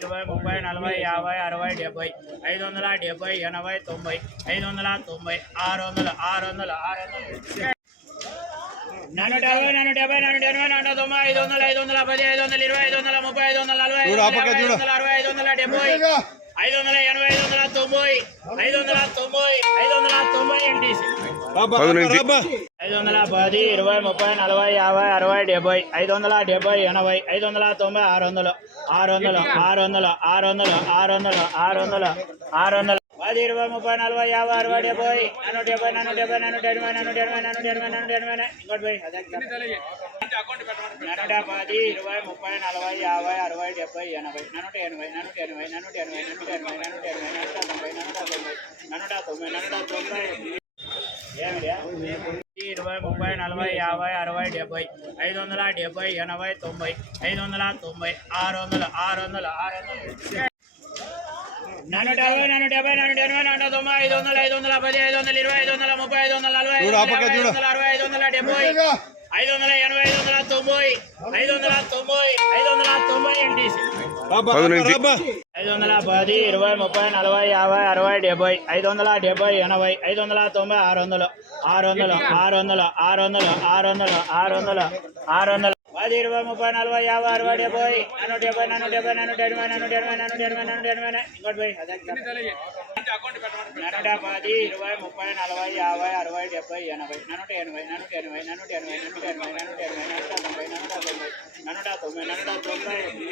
20, 30, 40, 50, 60, 70, 570, 80, 90, 590, 600, 600, 600. నన్ను 70, నన్ను 70, నన్ను 80, నన్ను 90, 500, 510, 520, 530, 540, 550, 560, 570, 580, 590, 590, 590 NTC. 510, 20, 30, 40, 50, 60, 70, 570, 80, 590, 600, 600, 600, 600, 600, 600, 600. 10, 20, 30, 40, 50, 60, 70, నన్ను 70, నన్ను 80, నన్ను 80, నన్ను 80, నన్ను 80, నన్ను 80, ఇంకోటి పోయి అదే నన్ను 10, 20, 30, 40, 50, 60, 70, 80, నన్ను 80, నన్ను 80, నన్ను 80, నన్ను 80, నన్ను 80, నన్ను 80, నన్ను 90, నన్ను 90. ఏమిరా 20, 30, 40, 50, 60, 70, 570, 80, 90, 590, 600, 600, 600. నన్ను 70, నన్ను 70, నన్ను 80, నన్ను 90, 500, 510, 520, 530, 540, 550, 560, 570, 580, 590, 590, 590 NTC. 510, 20, 30, 40, 50, 60, 70, 570, 80, 590, 600, 600, 600, 600, 600, 600, 600. 10, 20, 30, 40, 50, 60, 70, నన్ను 70, నన్ను 80, నన్ను 80, నన్ను 80, నన్ను 80, నన్ను 80, ఇంకోటి పోయి అదే నన్ను 10, 20, 30, 40, 50, 60, 70, 80, నన్ను 80, నన్ను 80, నన్ను 80, నన్ను 80, నన్ను 80, నన్ను 80, నన్ను 90, నన్ను 90, నన్ను 90, నన్ను 90.